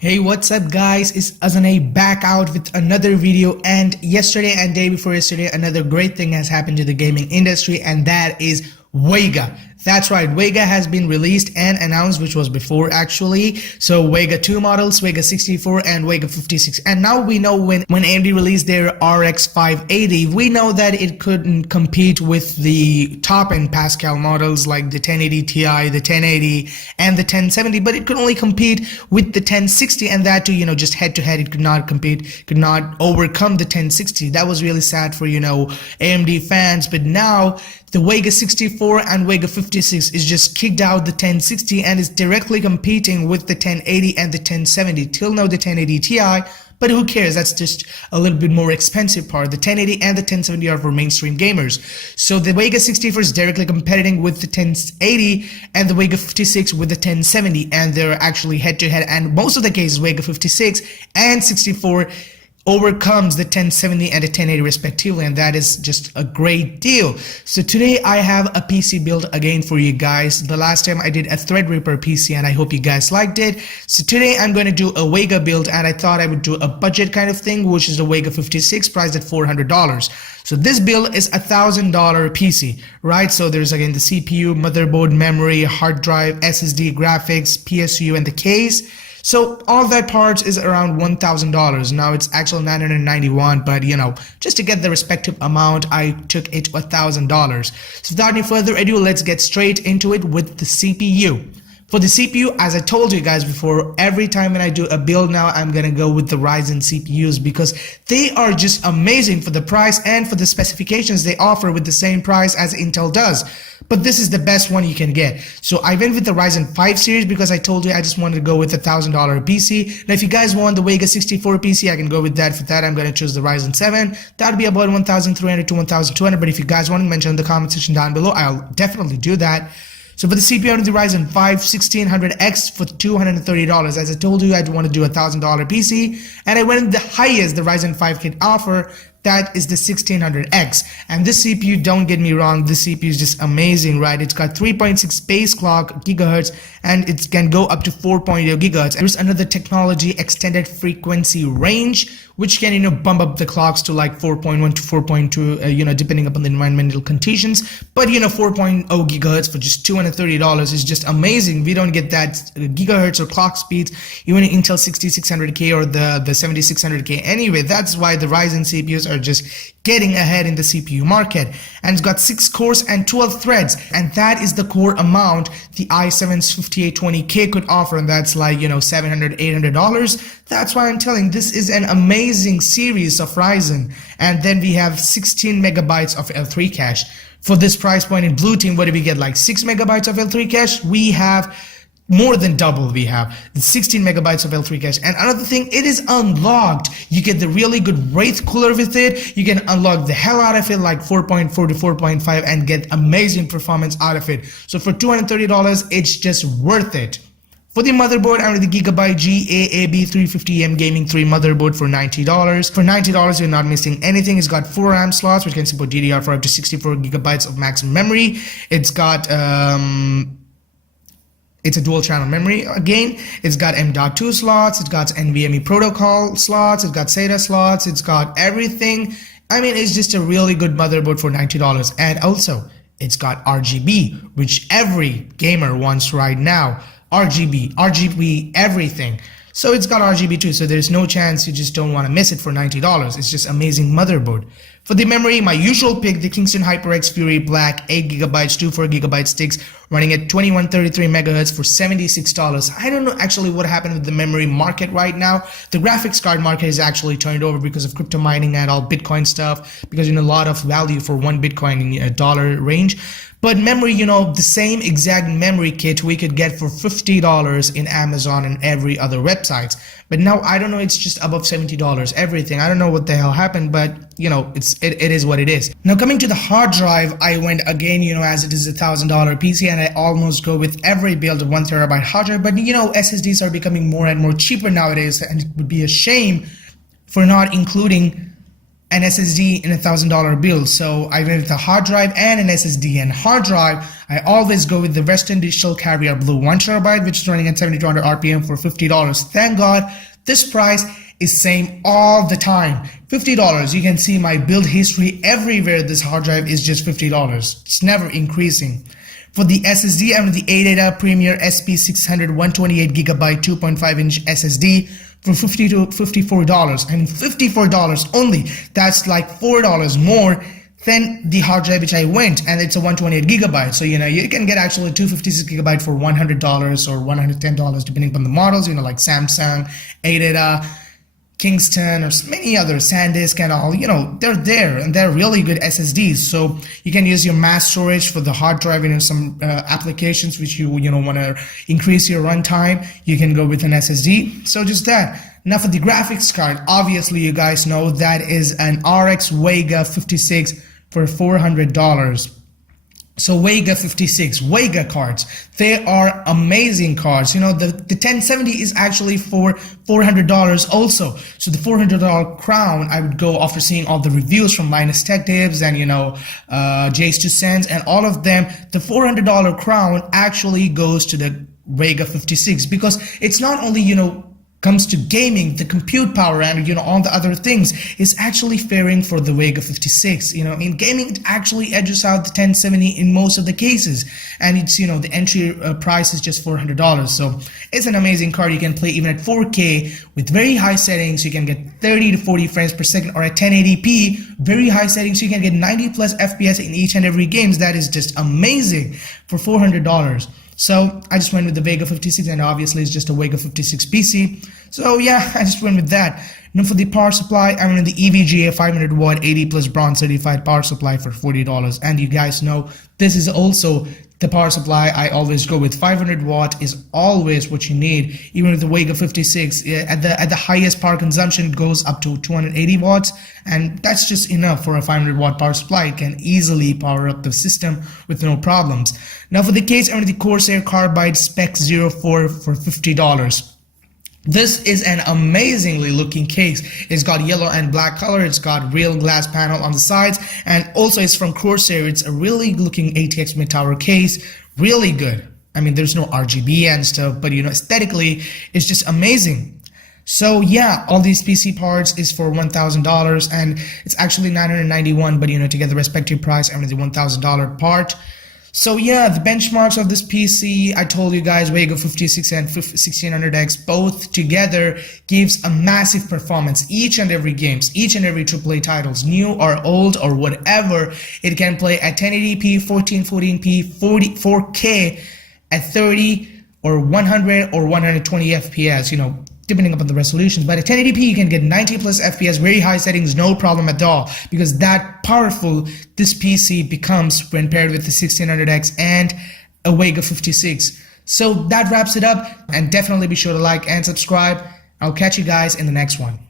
Hey, what's up guys, it's Azane back out with another video, and yesterday and day before yesterday another great thing has happened to the gaming industry, and that is VEGA. That's right, VEGA has been released and announced, which was before actually. So VEGA 2 models, VEGA 64 and VEGA 56. And now we know when AMD released their RX 580, we know that it couldn't compete with the top end Pascal models like the 1080 Ti, the 1080 and the 1070, but it could only compete with the 1060, and that too, just head to head, it could not compete, could not overcome the 1060. That was really sad for, AMD fans. But now the VEGA 64 and VEGA 56 is just kicked out the 1060 and is directly competing with the 1080 and the 1070. Till now the 1080 Ti, but who cares? That's just a little bit more expensive part. The 1080 and the 1070 are for mainstream gamers. So the VEGA 64 is directly competing with the 1080 and the VEGA 56 with the 1070, and they're actually head to head, and most of the cases VEGA 56 and 64 overcomes the 1070 and the 1080 respectively, and that is just a great deal. So today I have a PC build again for you guys. The last time I did a Threadripper PC and I hope you guys liked it. So today I'm going to do a VEGA build, and I thought I would do a budget kind of thing, which is the VEGA 56 priced at $400. So this build is $1,000 PC, right? So there's again the CPU, motherboard, memory, hard drive, SSD, graphics, PSU, and the case. So all that parts is around $1,000. Now it's actually $991, but just to get the respective amount, I took it to $1,000. So without any further ado, let's get straight into it with the CPU. For the CPU, as I told you guys before, every time when I do a build now, I'm gonna go with the Ryzen CPUs because they are just amazing for the price and for the specifications they offer with the same price as Intel does. But this is the best one you can get. So I went with the Ryzen 5 series because I told you I just wanted to go with a $1,000 PC. Now if you guys want the VEGA 64 PC, I can go with that. For that, I'm gonna choose the Ryzen 7. That'll be about $1,300 to $1,200. But if you guys want to mention in the comment section down below, I'll definitely do that. So for the CPU, I went with the Ryzen 5 1600X for $230. As I told you, I'd want to do a $1,000 PC, and I went with the highest the Ryzen 5 can offer. That is the 1600X, and this CPU, don't get me wrong, this CPU is just amazing, right? It's got 3.6 base clock gigahertz, and it can go up to 4.0 gigahertz. There's another technology, extended frequency range, which can bump up the clocks to like 4.1 to 4.2, depending upon the environmental conditions. But 4.0 gigahertz for just $230 is just amazing. We don't get that gigahertz or clock speeds even in Intel 6600K or the 7600K. Anyway, that's why the Ryzen CPUs are just getting ahead in the CPU market. And it's got 6 cores and 12 threads, and that is the core amount the i7's 5820K could offer, and that's like $700, $800. That's why I'm telling, this is an amazing series of Ryzen. And then we have 16 megabytes of L3 cache. For this price point in Blue Team, what do we get? Like 6 megabytes of L3 cache? We have more than double. We have 16 megabytes of L3 cache. And another thing, it is unlocked. You get the really good Wraith cooler with it. You can unlock the hell out of it, like 4.4 to 4.5, and get amazing performance out of it. So for $230, it's just worth it. For the motherboard, I'm with the GIGABYTE GAB350M Gaming 3 motherboard for $90. For $90, you're not missing anything. It's got 4 RAM slots, which can support DDR for up to 64 gigabytes of maximum memory. It's got it's a dual channel memory again. It's got M.2 slots, it's got NVMe protocol slots, it's got SATA slots, it's got everything. I mean, it's just a really good motherboard for $90. And also, it's got RGB, which every gamer wants right now. RGB, everything. So it's got RGB too, so there's no chance you just don't want to miss it for $90. It's just amazing motherboard. For the memory, my usual pick, the Kingston HyperX Fury Black 8GB, 24GB sticks, running at 2133 megahertz for $76. I don't know actually what happened with the memory market right now. The graphics card market is actually turned over because of crypto mining and all Bitcoin stuff, because a lot of value for one Bitcoin in a dollar range. But memory, the same exact memory kit we could get for $50 in Amazon and every other websites. But now, I don't know, it's just above $70, everything. I don't know what the hell happened, but it is what it is. Now coming to the hard drive, I went again, as it is a $1,000 PC, and I almost go with every build of 1 terabyte hard drive. But SSDs are becoming more and more cheaper nowadays, and it would be a shame for not including an SSD in $1,000 build. So I went with a hard drive and an SSD. And hard drive, I always go with the Western Digital Carrier Blue 1 TB, which is running at 7200 RPM for $50. Thank God this price is same all the time. $50. You can see my build history everywhere. This hard drive is just $50. It's never increasing. For the SSD, I'm with the Adata Premier SP600 128GB 2.5-inch SSD from $50 to $54. And $54 only. That's like $4 more than the hard drive which I went, and it's a 128GB. So you can get actually 256GB for $100 or $110 depending on the models. Like Samsung, Adata, Kingston, or many other, SanDisk and all, they're there and they're really good SSDs. So you can use your mass storage for the hard drive in some applications which you want to increase your runtime. You can go with an SSD. So just that. Now for the graphics card, obviously you guys know that is an RX VEGA 56 for $400. So VEGA 56, VEGA cards, they are amazing cards. The 1070 is actually for $400 also. So the $400 crown, I would go after seeing all the reviews from Linus Tech Tips and Jace 2 Cents and all of them. The $400 crown actually goes to the VEGA 56 because it's not only comes to gaming, the compute power and all the other things is actually faring for the VEGA 56. In gaming it actually edges out the 1070 in most of the cases, and it's the entry price is just $400. So it's an amazing card. You can play even at 4K with very high settings. You can get 30 to 40 frames per second, or at 1080p very high settings. You can get 90 plus FPS in each and every games. That is just amazing for $400. So I just went with the VEGA 56, and obviously it's just a VEGA 56 PC. So yeah, I just went with that. Now for the power supply, I'm in the EVGA 500 watt 80 plus bronze certified power supply for $40. And you guys know this is also the power supply I always go with. 500 watt is always what you need. Even with the VEGA 56, at the highest power consumption, it goes up to 280 watts, and that's just enough for a 500 watt power supply. It can easily power up the system with no problems. Now for the case, I'm in the Corsair Carbide Spec 04 for $50. This is an amazingly looking case. It's got yellow and black color. It's got real glass panel on the sides, and also it's from Corsair. It's a really good looking ATX mid-tower case. Really good. I mean, there's no RGB and stuff, but aesthetically it's just amazing. So yeah, all these PC parts is for $1,000, and it's actually $991, but to get the respective price, I'm the $1,000 part. So yeah, the benchmarks of this PC, I told you guys, VEGA 56 and 1600X both together gives a massive performance. Each and every games, each and every AAA titles, new or old or whatever, it can play at 1080p, 1440p, 4K at 30 or 100 or 120 FPS, depending upon the resolutions. But at 1080p you can get 90 plus FPS, very high settings, no problem at all, because that powerful this PC becomes when paired with the 1600X and a VEGA 56. So that wraps it up, and definitely be sure to like and subscribe. I'll catch you guys in the next one.